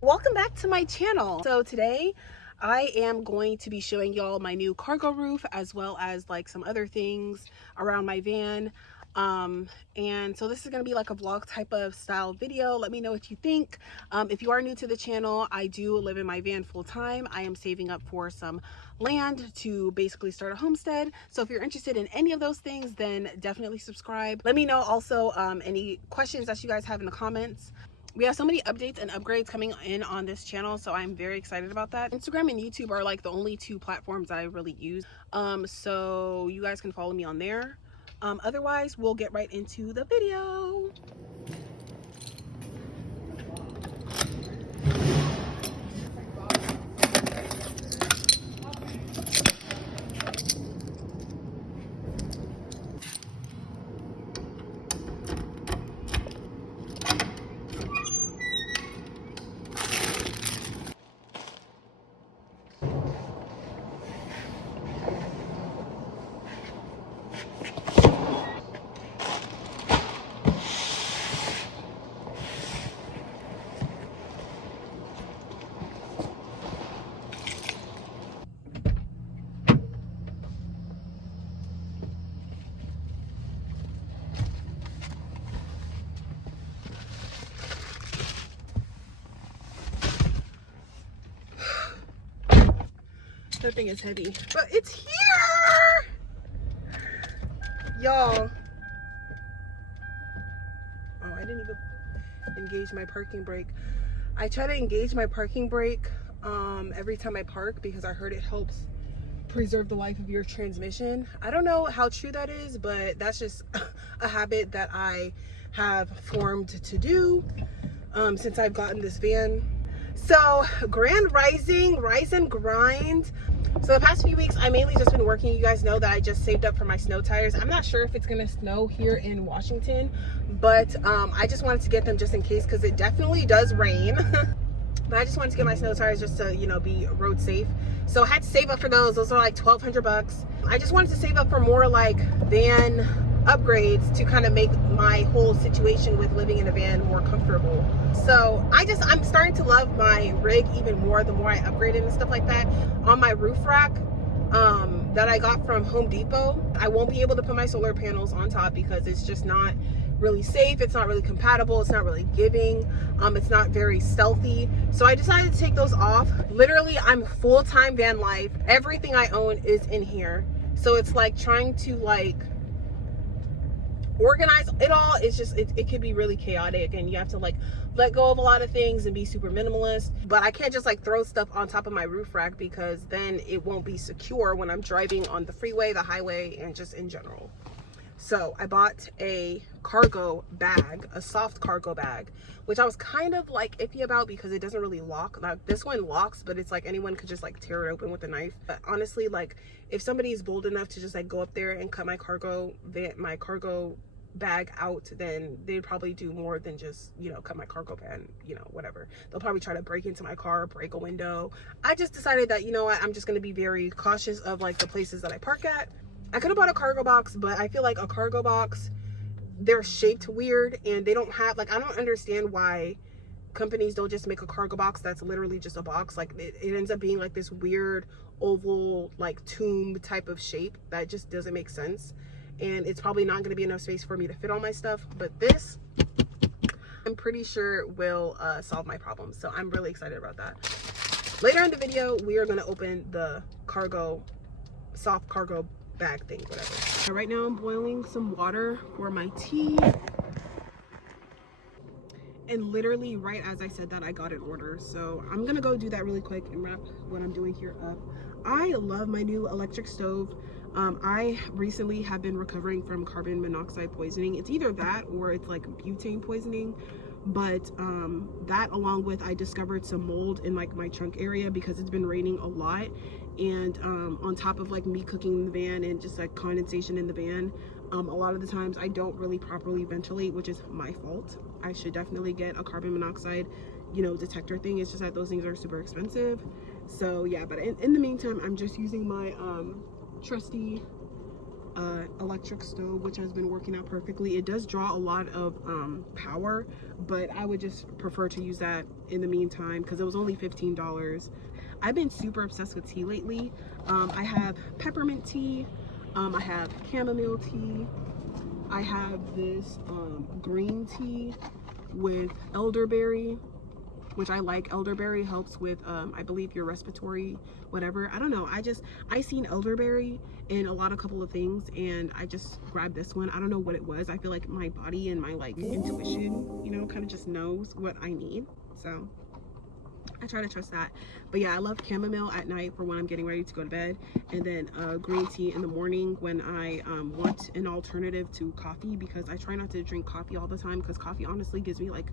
Welcome back to my channel. So today I am going to be showing y'all my new cargo roof, as well as like some other things around my van. And so this is going to be like a vlog type of style video. Let me know what you think. If you are new to the channel, I do live in my van full time. I am saving up for some land to basically start a homestead. So if you're interested in any of those things, then definitely subscribe. Let me know also any questions that you guys have in the comments. We have so many updates and upgrades coming in on this channel, so I'm very excited about that. Instagram and YouTube are like the only two platforms that I really use, so you guys can follow me on there. Otherwise, we'll get right into the video. That thing is heavy, but it's here, y'all. Oh, I didn't even engage my parking brake. I try to engage my parking brake every time I park because I heard it helps preserve the life of your transmission. I don't know how true that is, but that's just a habit that I have formed to do since I've gotten this van. So grand rising, rise and grind. So the past few weeks I mainly just been working. You guys know that I just saved up for my snow tires. I'm not sure if it's gonna snow here in Washington, but I just wanted to get them just in case, because it definitely does rain. But I just wanted to get my snow tires just to, you know, be road safe. So I had to save up for those. Those are like 1,200 bucks. I just wanted to save up for more like van upgrades to kind of make my whole situation with living in a van more comfortable. So I'm starting to love my rig even more the more I upgrade it and stuff like that. On my roof rack that I got from Home Depot, I won't be able to put my solar panels on top because it's just not really safe. It's not really compatible. It's not really giving. It's not very stealthy. So I decided to take those off. Literally, I'm full-time van life. Everything I own is in here. So it's like trying to like organize it all. It's just it can be really chaotic, and you have to like let go of a lot of things and be super minimalist. But I can't just like throw stuff on top of my roof rack because then it won't be secure when I'm driving on the freeway, the highway, and just in general. So I bought a cargo bag, a soft cargo bag, which I was kind of like iffy about because it doesn't really lock. Like this one locks, but it's like anyone could just like tear it open with a knife. But honestly, like if somebody is bold enough to just like go up there and cut my cargo bag out, then they'd probably do more than just, you know, cut my cargo van, you know, whatever. They'll probably try to break into my car, break a window. I just decided that, you know what, I'm just going to be very cautious of like the places that I park at. I could have bought a cargo box, but I feel like a cargo box, they're shaped weird, and they don't have, like, I don't understand why companies don't just make a cargo box that's literally just a box. Like it ends up being like this weird oval like tomb type of shape that just doesn't make sense, and it's probably not going to be enough space for me to fit all my stuff. But this, I'm pretty sure will solve my problem, so I'm really excited about that. Later in the video, we are going to open the soft cargo bag thing, whatever. So right now I'm boiling some water for my tea, and literally right as I said that, I got an order, so I'm gonna go do that really quick and wrap what I'm doing here up. I love my new electric stove. I recently have been recovering from carbon monoxide poisoning. It's either that or it's like butane poisoning, but that, along with I discovered some mold in like my trunk area because it's been raining a lot, and on top of like me cooking in the van and just like condensation in the van, a lot of the times I don't really properly ventilate, which is my fault. I should definitely get a carbon monoxide, you know, detector thing. It's just that those things are super expensive. So yeah, but in the meantime, I'm just using my trusty electric stove, which has been working out perfectly. It does draw a lot of power, but I would just prefer to use that in the meantime because it was only $15. I've been super obsessed with tea lately. I have peppermint tea, I have chamomile tea, I have this green tea with elderberry, which I like. Elderberry helps with I believe your respiratory whatever. I don't know, I seen elderberry in a couple of things and I just grabbed this one. I don't know what it was. I feel like my body and my like intuition, you know, kind of just knows what I need, so I try to trust that. But yeah, I love chamomile at night for when I'm getting ready to go to bed, and then green tea in the morning when I want an alternative to coffee, because I try not to drink coffee all the time because coffee honestly gives me like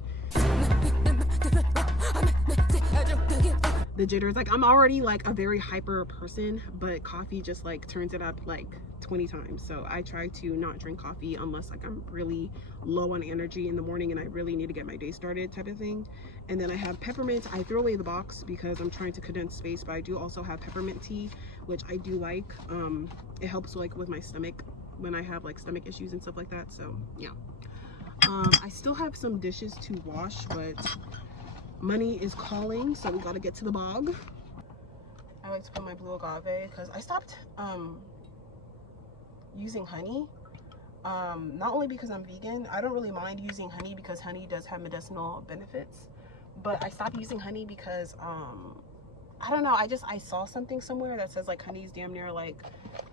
the jitters. Like I'm already like a very hyper person, but coffee just like turns it up like 20 times. So I try to not drink coffee unless like I'm really low on energy in the morning and I really need to get my day started type of thing. And then I have peppermint. I threw away the box because I'm trying to condense space, but I do also have peppermint tea, which I do like. It helps like with my stomach when I have like stomach issues and stuff like that. So yeah, I still have some dishes to wash, but money is calling, so we gotta get to the bog. I like to put my blue agave because I stopped using honey. Not only because I'm vegan, I don't really mind using honey because honey does have medicinal benefits, but I stopped using honey because I don't know, I saw something somewhere that says like honey's damn near like,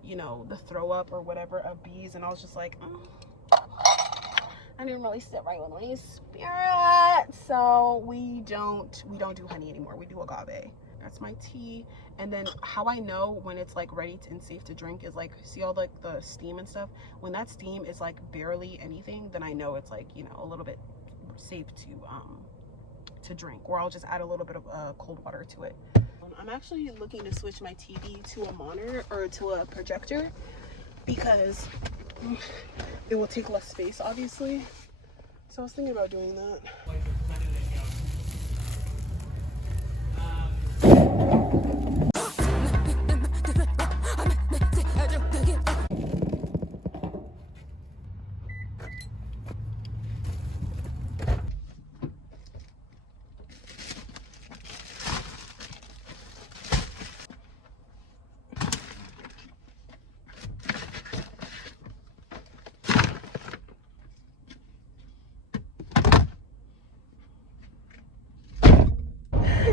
you know, the throw up or whatever of bees, and I was just like, I didn't really sit right with my spirit, so we don't do honey anymore. We do agave. That's my tea. And then how I know when it's like ready and safe to drink is like, see all like the steam and stuff. When that steam is like barely anything, then I know it's like, you know, a little bit safe to drink. Or I'll just add a little bit of cold water to it. I'm actually looking to switch my TV to a monitor or to a projector because it will take less space, obviously. So I was thinking about doing that.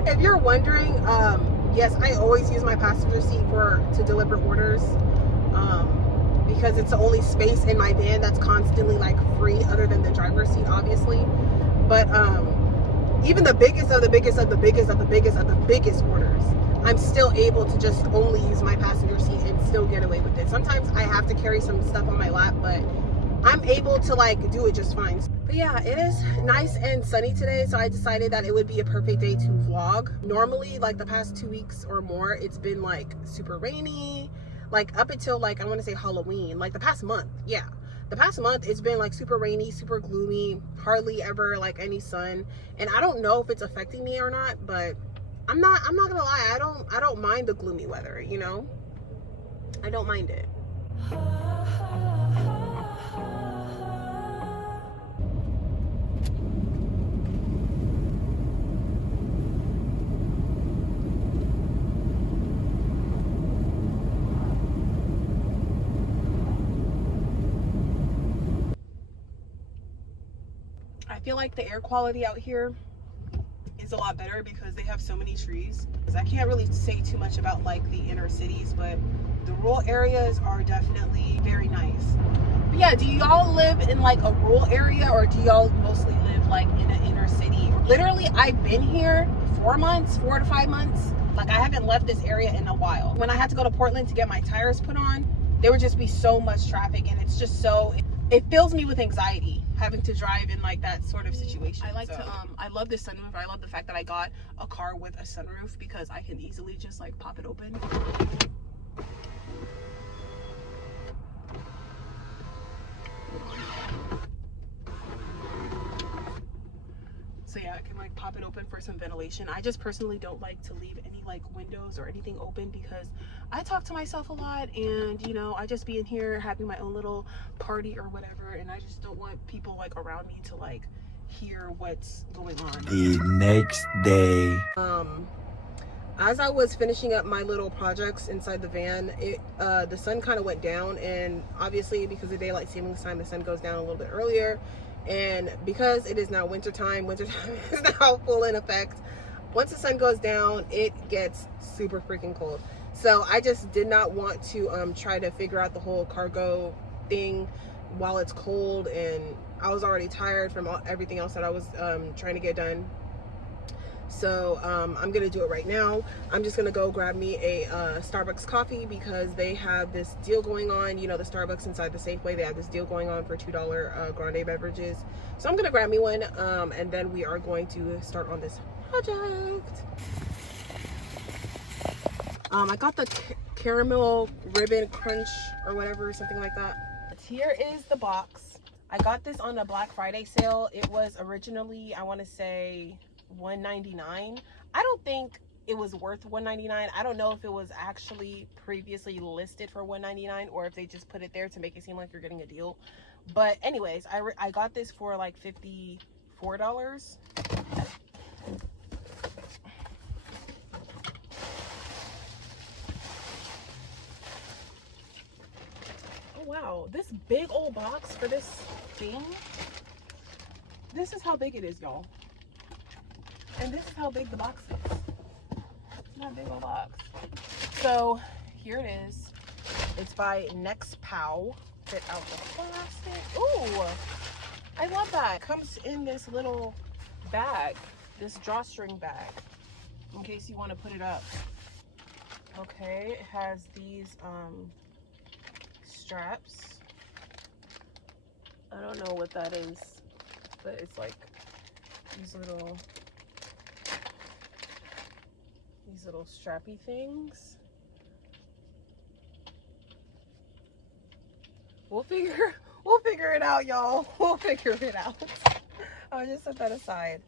If you're wondering, yes, I always use my passenger seat to deliver orders, because it's the only space in my van that's constantly like free other than the driver's seat, obviously. But even the biggest of the biggest of the biggest of the biggest of the biggest orders, I'm still able to just only use my passenger seat and still get away with it. Sometimes I have to carry some stuff on my lap, but I'm able to like do it just fine. But yeah, it is nice and sunny today, so I decided that it would be a perfect day to vlog. Normally, like the past 2 weeks or more, it's been like super rainy, like up until like I want to say Halloween, like the past month. Yeah, the past month it's been like super rainy, super gloomy, hardly ever like any sun. And I don't know if it's affecting me or not, but I'm not gonna lie, I don't mind the gloomy weather, you know, I don't mind it. I feel like the air quality out here is a lot better because they have so many trees. I can't really say too much about like the inner cities, but the rural areas are definitely very nice. But yeah, do y'all live in like a rural area or do y'all mostly live like in an inner city? Literally, I've been here 4 to 5 months. Like I haven't left this area in a while. When I had to go to Portland to get my tires put on, there would just be so much traffic, and it's just so, it fills me with anxiety having to drive in like that sort of situation. I like to I love this sunroof. I love the fact that I got a car with a sunroof because I can easily just like pop it open. So yeah, I can like pop it open for some ventilation. I just personally don't like to leave any like windows or anything open because I talk to myself a lot, and you know, I just be in here having my own little party or whatever, and I just don't want people like around me to like hear what's going on. The next day. As I was finishing up my little projects inside the van, the sun kind of went down, and obviously because of daylight savings time, the sun goes down a little bit earlier. And because it is now wintertime is now full in effect. Once the sun goes down, it gets super freaking cold. So I just did not want to try to figure out the whole cargo thing while it's cold, and I was already tired from everything else that I was trying to get done. So I'm gonna do it right now. I'm just gonna go grab me a Starbucks coffee because they have this deal going on. You know, the Starbucks inside the Safeway, they have this deal going on for $2 grande beverages. So I'm gonna grab me one, and then we are going to start on this project. I got the caramel ribbon crunch or whatever, something like that. Here is the box. I got this on a Black Friday sale. It was originally, I want to say, $1.99. I don't think it was worth $1.99. I don't know if it was actually previously listed for $1.99 or if they just put it there to make it seem like you're getting a deal. But anyways, I got this for like $54. Oh wow, this big old box for this thing. This is how big it is, y'all. And this is how big the box is. It's not a big old box. So here it is. It's by NextPow. Fit out the plastic. Ooh, I love that. It comes in this little bag, this drawstring bag, in case you want to put it up. Okay, it has these straps. I don't know what that is, but it's like these little strappy things. We'll figure it out, y'all. We'll figure it out. I'll just set that aside.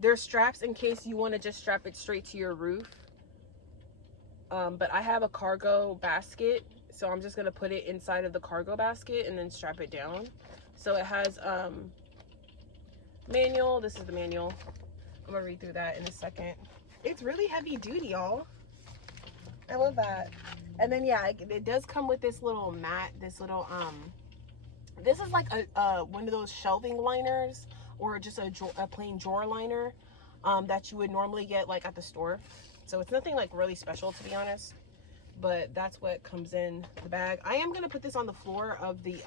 There's straps in case you want to just strap it straight to your roof. But I have a cargo basket, so I'm just gonna put it inside of the cargo basket and then strap it down. So it has manual. This is the manual. I'm gonna read through that in a second. It's really heavy duty, y'all. I love that. And then yeah, it does come with this little mat, this little this is like a one of those shelving liners, or just a plain drawer liner that you would normally get like at the store. So it's nothing like really special, to be honest, but that's what comes in the bag. I am gonna put this on the floor of the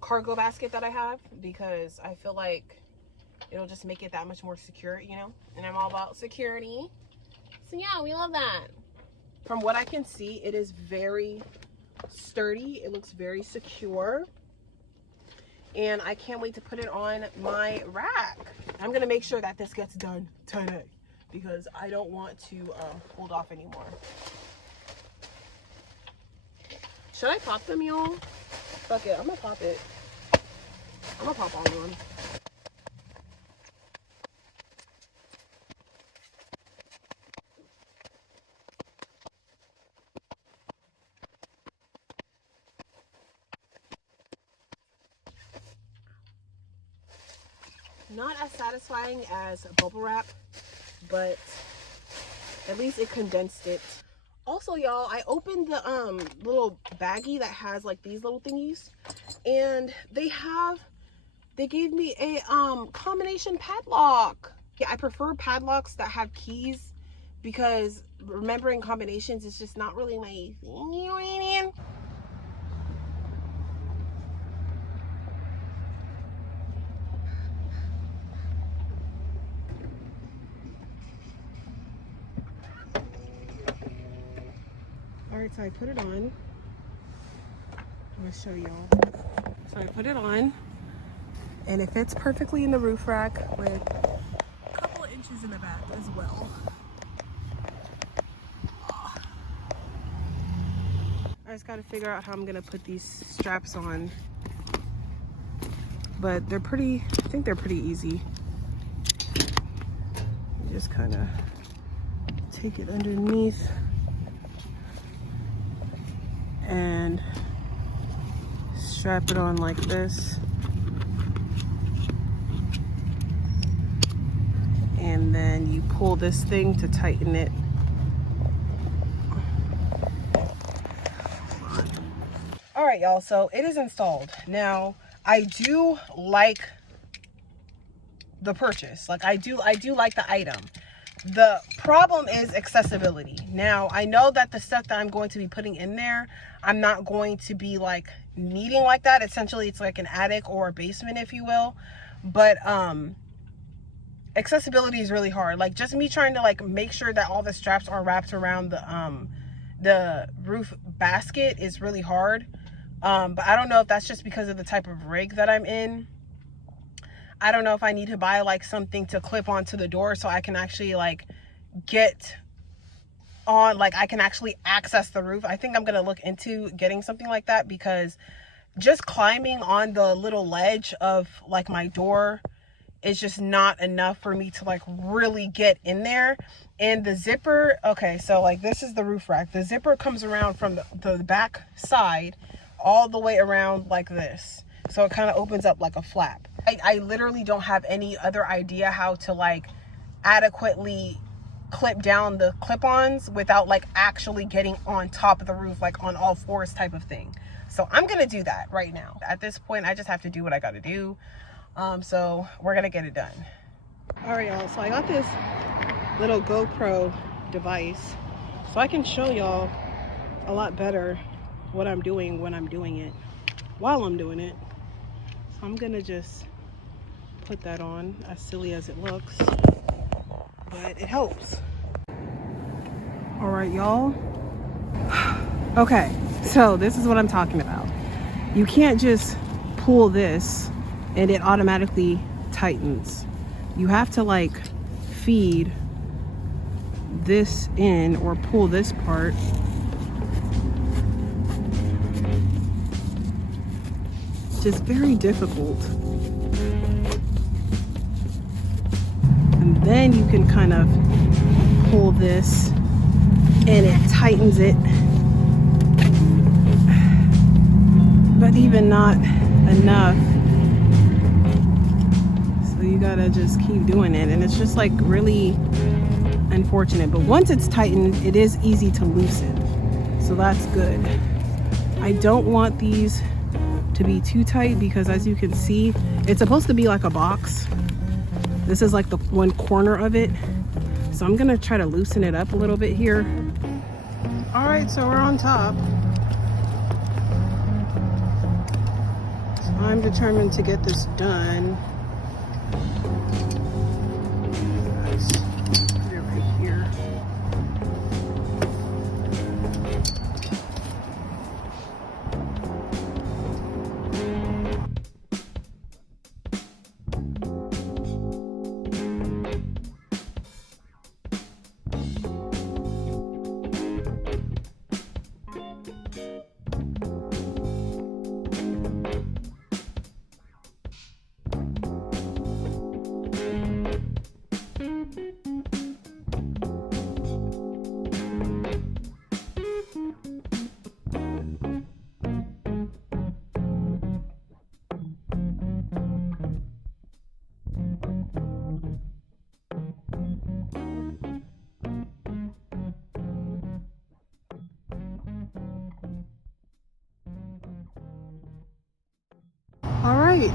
cargo basket that I have, because I feel like it'll just make it that much more secure, you know, and I'm all about security. So yeah, we love that. From what I can see, it is very sturdy. It looks very secure, and I can't wait to put it on my rack. I'm gonna make sure that this gets done today because I don't want to hold off anymore. Should I pop them, y'all? Fuck it, I'm gonna pop it. I'm gonna pop all of them. Not as satisfying as bubble wrap, but at least it condensed it. Also, y'all, I opened the little baggie that has like these little thingies, and they gave me a combination padlock. Yeah, I prefer padlocks that have keys because remembering combinations is just not really my thing, you know what I mean? All right, so I put it on. I'm gonna show y'all. So I put it on, and it fits perfectly in the roof rack with a couple of inches in the back as well. I just gotta figure out how I'm gonna put these straps on. but they're pretty, I think they're pretty easy. You just kind of take it underneath and strap it on like this. And then you pull this thing to tighten it. All right, y'all, so it is installed. Now, I do like the purchase. Like I do like the item. The problem is accessibility. Now, I know that the stuff that I'm going to be putting in there, I'm not going to be like needing like that. Essentially, it's like an attic or a basement, if you will. But accessibility is really hard. Like just me trying to like make sure that all the straps are wrapped around the roof basket is really hard. But I don't know if that's just because of the type of rig that I'm in. I don't know if I need to buy like something to clip onto the door so I can actually like get on, like I can actually access the roof. I think I'm gonna look into getting something like that, because just climbing on the little ledge of like my door is just not enough for me to like really get in there. And the zipper, okay, so like this is the roof rack. The zipper comes around from the back side all the way around like this. So it kind of opens up like a flap. I literally don't have any other idea how to like adequately clip down the clip-ons without like actually getting on top of the roof, like on all fours type of thing. So I'm gonna do that right now. At this point, I just have to do what I gotta do. So we're gonna get it done. All right, y'all, so I got this little GoPro device so I can show y'all a lot better what I'm doing when I'm doing it, while I'm doing it. So I'm gonna just put that on, as silly as it looks, but it helps. All right, y'all. Okay, so this is what I'm talking about. You can't just pull this and it automatically tightens. You have to like feed this in or pull this part. Just very difficult. And then you can kind of pull this and it tightens it, but even not enough. So you gotta just keep doing it, and it's just like really unfortunate. But once it's tightened, it is easy to loosen, so that's good. I don't want these to be too tight, because as you can see, it's supposed to be like a box. This is like the one corner of it, so I'm gonna try to loosen it up a little bit here. All right, so we're on top. So I'm determined to get this done. Let's put it right here. All right.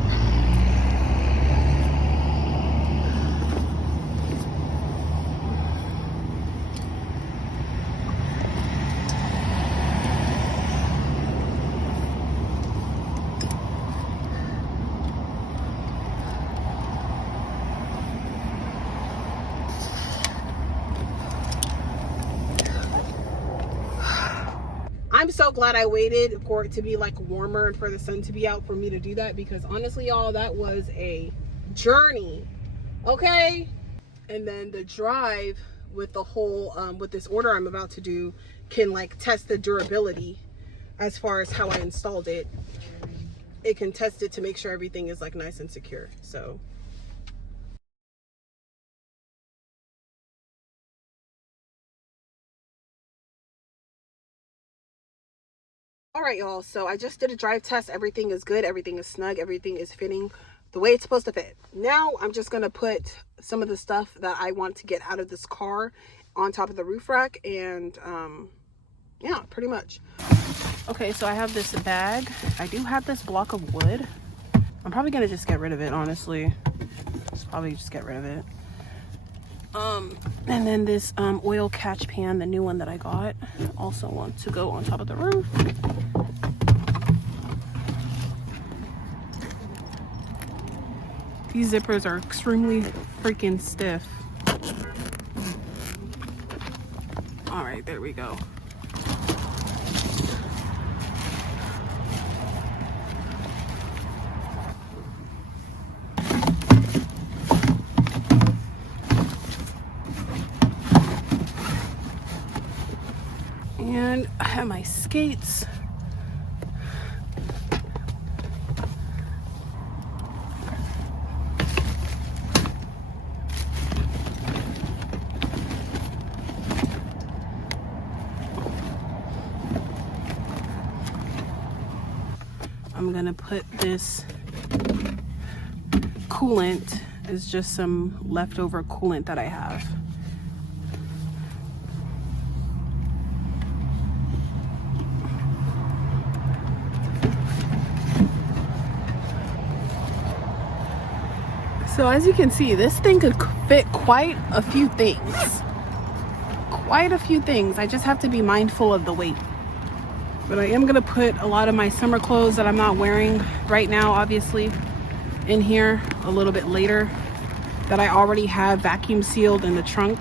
I'm so glad I waited for it to be like warmer and for the sun to be out for me to do that, because honestly, y'all, that was a journey. Okay. And then the drive with the whole with this order I'm about to do can like test the durability as far as how I installed it. it can test it to make sure everything is like nice and secure. So all right, y'all, so I just did a drive test. Everything is good, everything is snug, everything is fitting the way it's supposed to fit. Now I'm just gonna put some of the stuff that I want to get out of this car on top of the roof rack, and yeah, pretty much. Okay, so I have this bag. I do have this block of wood. I'm probably gonna just get rid of it, honestly. Probably just get rid of it. And then this oil catch pan, the new one that I got, also want to go on top of the roof. These zippers are extremely freaking stiff. All right, there we go. And I have my skates. I'm gonna put this coolant, is just some leftover coolant that I have. So as you can see, this thing could fit quite a few things. Quite a few things. I just have to be mindful of the weight. But I am gonna put a lot of my summer clothes that I'm not wearing right now, obviously, in here a little bit later, that I already have vacuum sealed in the trunk.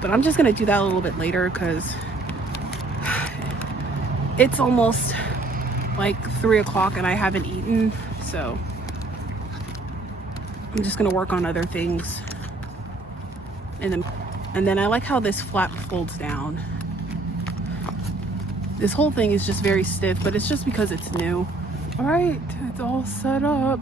But I'm just gonna do that a little bit later because it's almost like 3 o'clock and I haven't eaten. So I'm just gonna work on other things. And then I like how this flap folds down. This whole thing is just very stiff, but it's just because it's new. All right, it's all set up.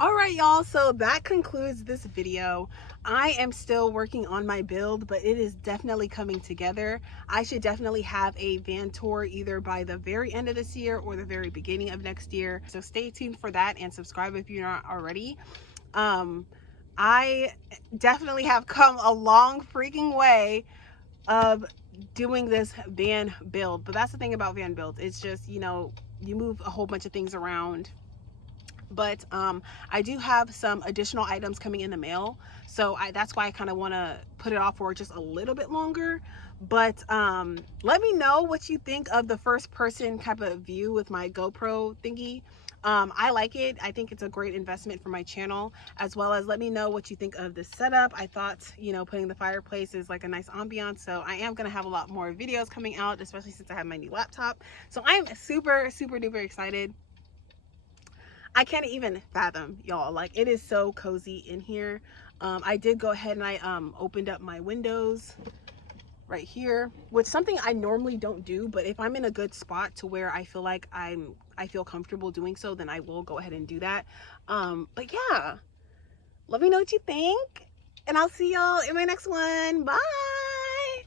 All right, y'all, so that concludes this video. I am still working on my build, but it is definitely coming together. I should definitely have a van tour either by the very end of this year or the very beginning of next year. So stay tuned for that and subscribe if you're not already. I definitely have come a long freaking way of doing this van build, but that's the thing about van builds. It's just, you know, you move a whole bunch of things around. But I do have some additional items coming in the mail, so that's why I kind of want to put it off for just a little bit longer. But let me know what you think of the first person type of view with my GoPro thingy. I like it. I think it's a great investment for my channel, as well as let me know what you think of this setup. I thought, you know, putting the fireplace is like a nice ambiance, so I am going to have a lot more videos coming out, especially since I have my new laptop. So I'm super duper excited. I can't even fathom, y'all, like it is so cozy in here. I did go ahead and I opened up my windows right here, which is something I normally don't do, but if I'm in a good spot to where I feel like I feel comfortable doing so, then I will go ahead and do that. But yeah, let me know what you think, and I'll see y'all in my next one. Bye.